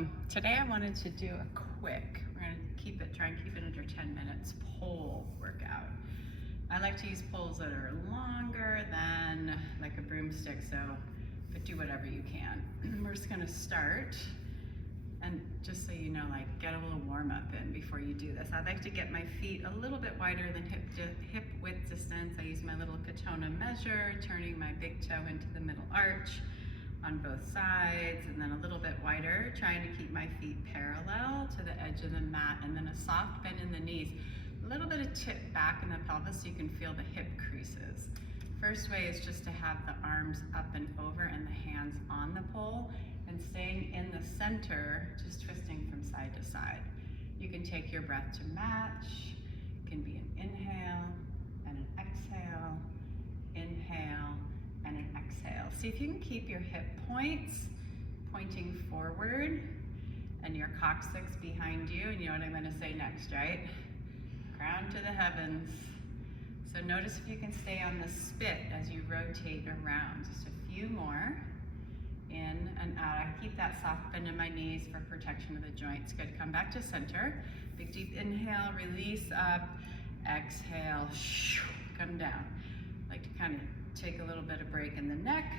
welcome. Today I wanted to do a quick, we're going to try and keep it under 10 minutes, pole workout. I like to use poles that are longer than like a broomstick, but do whatever you can. We're just going to start, and just so you know, like get a little warm up in before you do this. I like to get my feet a little bit wider than hip width distance. I use my little Katonah measure, turning my big toe into the middle arch on both sides, and then a little bit wider, trying to keep my feet parallel to the edge of the mat, and then a soft bend in the knees. A little bit of tip back in the pelvis so you can feel the hip creases. First way is just to have the arms up and over and the hands on the pole, and staying in the center, just twisting from side to side. You can take your breath to match. It can be an inhale and an exhale, inhale and an exhale. See if you can keep your hip points pointing forward and your coccyx behind you. And you know what I'm going to say next, right? Crown to the heavens. So notice if you can stay on the spit as you rotate around. Just a few more. In and out. I keep that soft bend in my knees for protection of the joints. Good. Come back to center. Big deep inhale, release up, exhale, come down. I like to kind of take a little bit of break in the neck.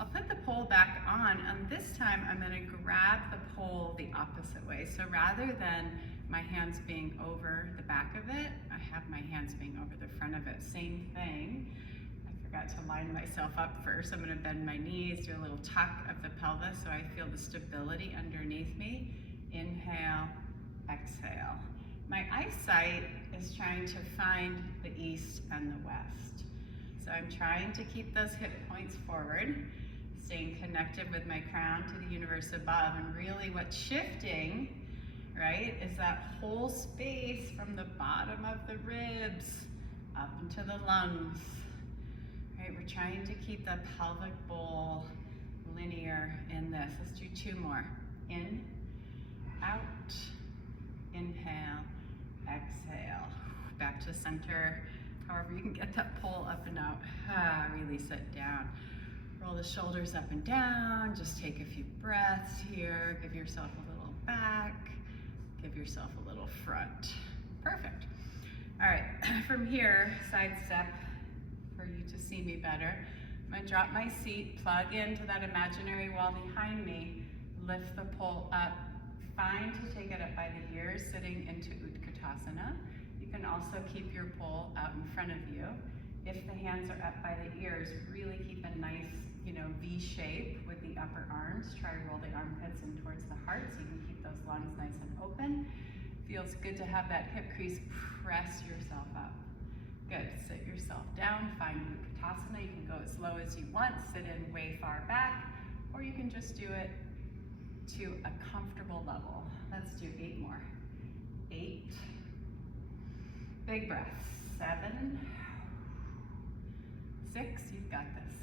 I'll put the pole back on, and this time I'm going to grab the pole the opposite way. So rather than my hands being over the back of it, I have my hands being over the front of it. Same thing. Got to line myself up first. I'm going to bend my knees, do a little tuck of the pelvis so I feel the stability underneath me. Inhale, exhale. My eyesight is trying to find the east and the west. So I'm trying to keep those hip points forward, staying connected with my crown to the universe above. And really what's shifting, right, is that whole space from the bottom of the ribs up into the lungs. Right, we're trying to keep the pelvic bowl linear in this. Let's do two more. In, out, inhale, exhale. Back to center. However you can get that pole up and out. Release it down. Roll the shoulders up and down. Just take a few breaths here. Give yourself a little back. Give yourself a little front. Perfect. All right, from here, side step. For you to see me better. I'm going to drop my seat, plug into that imaginary wall behind me, lift the pole up. Fine to take it up by the ears, sitting into Utkatasana. You can also keep your pole out in front of you. If the hands are up by the ears, really keep a nice, V shape with the upper arms. Try to roll the armpits in towards the heart so you can keep those lungs nice and open. Feels good to have that hip crease. Press yourself up. Good, sit yourself down, find Utkatasana. You can go as low as you want, sit in way far back, or you can just do it to a comfortable level. Let's do 8 more. 8, big breath, 7, 6, you've got this.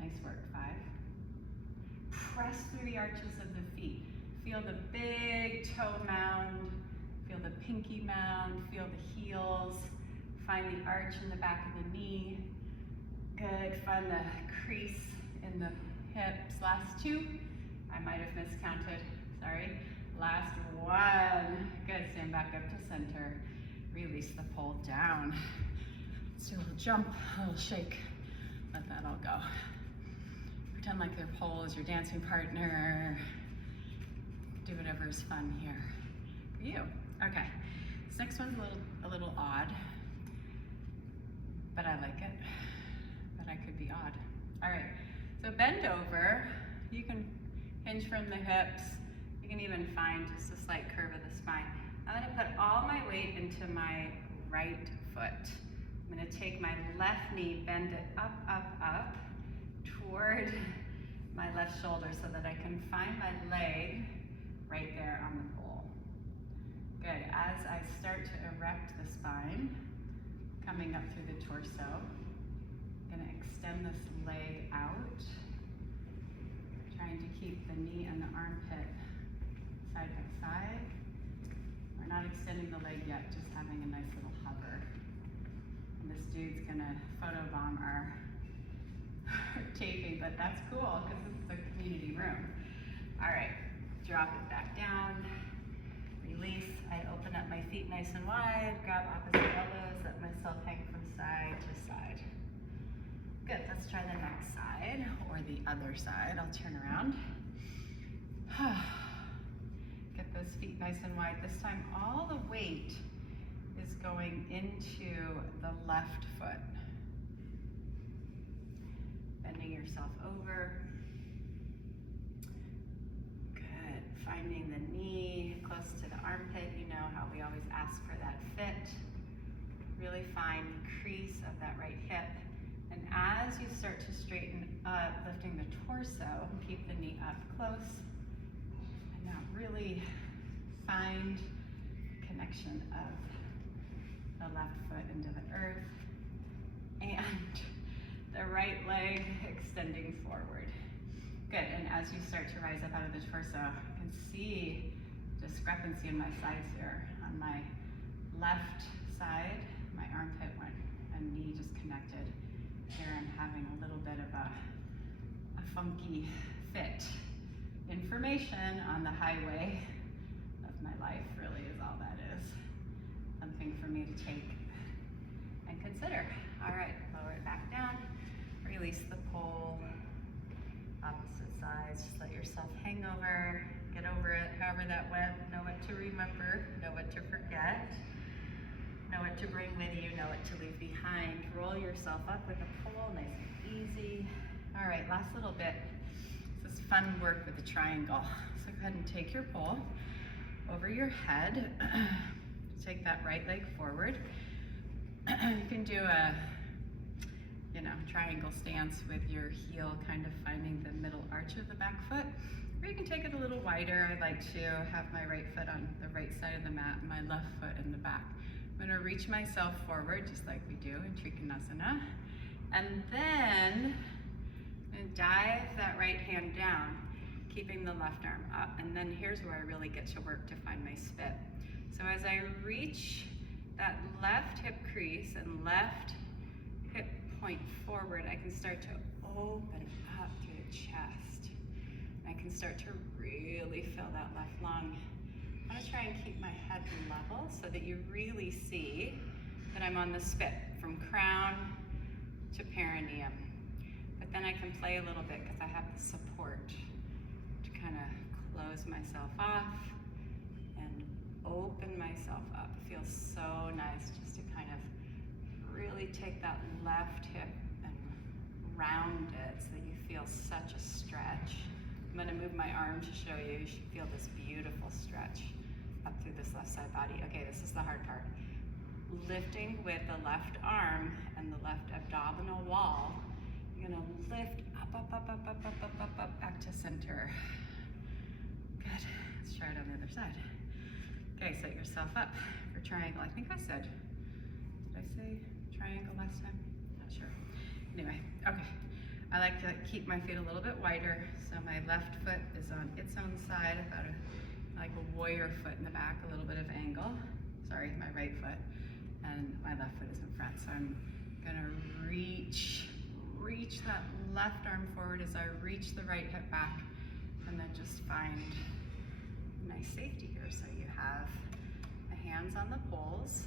Nice work, 5. Press through the arches of the feet. Feel the big toe mound, feel the pinky mound, feel the heels. Find the arch in the back of the knee. Good, find the crease in the hips. Last 2, I might have miscounted, sorry. Last 1, good, stand back up to center. Release the pole down. Let's do a little jump, a little shake. Let that all go. Pretend like their pole is your dancing partner. Do whatever is fun here for you. Okay, this next one's a little odd. But I like it, but I could be odd. All right, so bend over. You can hinge from the hips. You can even find just a slight curve of the spine. I'm gonna put all my weight into my right foot. I'm gonna take my left knee, bend it up, up, up toward my left shoulder so that I can find my leg right there on the pole. Good, as I start to erect the spine, coming up through the torso. I'm going to extend this leg out, trying to keep the knee and the armpit side by side. We're not extending the leg yet, just having a nice little hover. And this dude's going to photobomb our taping, but that's cool because this is a community room. All right, drop drop it back down, release. I open up my feet nice and wide, grab opposite elbows, let myself hang from side to side. Good, let's try the next side, or the other side. I'll turn around. Get those feet nice and wide. This time, all the weight is going into the left foot. Bending yourself over. Good, finding the knee close to the armpit. You know how we always ask for that fit. Really find the crease of that right hip. And as you start to straighten up, lifting the torso, keep the knee up close. And now really find connection of the left foot into the earth. And the right leg extending forward. Good, and as you start to rise up out of the torso, you can see discrepancy in my sides here. On my left side, my armpit went and knee just connected. Here I'm having a little bit of a funky fit. Information on the highway of my life really is all that is. Something for me to take and consider. All right, lower it back down. Release the pole. Opposite sides, just let yourself hang over, get over it, however that went. Know what to remember, know what to forget. Know what to bring with you, know what to leave behind. Roll yourself up with a pole, nice and easy. All right, last little bit. This is fun work with the triangle. So go ahead and take your pole over your head. Take that right leg forward. You can do a, triangle stance with your heel kind of finding the middle arch of the back foot. Or you can take it a little wider. I like to have my right foot on the right side of the mat and my left foot in the back. I'm going to reach myself forward just like we do in Trikonasana. And then I'm going to dive that right hand down, keeping the left arm up. And then here's where I really get to work to find my spit. So as I reach that left hip crease and left hip point forward, I can start to open up through the chest. I can start to really feel that left lung. I'm going to try and keep my head level so that you really see that I'm on the spit from crown to perineum. But then I can play a little bit because I have the support to kind of close myself off and open myself up. It feels so nice just to kind of really take that left hip and round it so that you feel such a stretch. I'm going to move my arm to show you. You should feel this beautiful stretch up through this left side body. Okay, this is the hard part. Lifting with the left arm and the left abdominal wall. You're going to lift up, up, up, up, up, up, up, up, up, back to center. Good. Let's try it on the other side. Okay, set yourself up for triangle. I think I said, did I say triangle last time? Not sure. Anyway, okay. I like to keep my feet a little bit wider, so my left foot is on its own side, about like a warrior foot in the back, a little bit of angle. Sorry, my right foot, and my left foot is in front. So I'm gonna reach that left arm forward as I reach the right hip back, and then just find nice safety here. So you have the hands on the poles.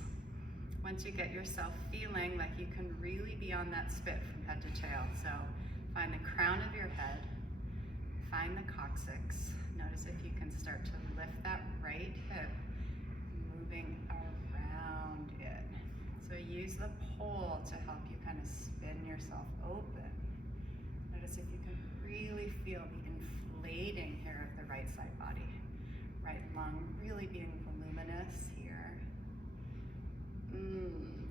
Once you get yourself feeling like you can really be on that spit from head to tail. So find the crown of your head, find the coccyx. Notice if you can start to lift that right hip, moving around it. So use the pole to help you kind of spin yourself open. Notice if you can really feel the inflating here of the right side body. Right lung really being voluminous here.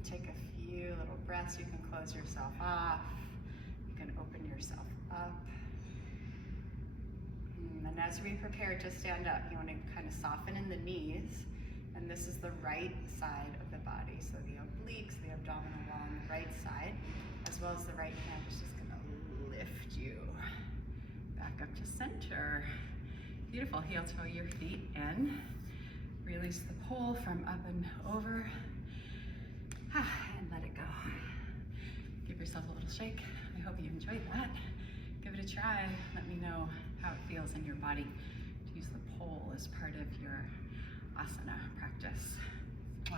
Take a few little breaths. You can close yourself off. You can open yourself up. And as we prepare to stand up, you want to kind of soften in the knees. And this is the right side of the body. So the obliques, the abdominal wall on the right side, as well as the right hand is just going to lift you back up to center. Beautiful. Heel toe your feet in. Release the pole from up and over. And let it go. Give yourself a little shake. I hope you enjoyed that. Give it a try. Let me know how it feels in your body to use the pole part of your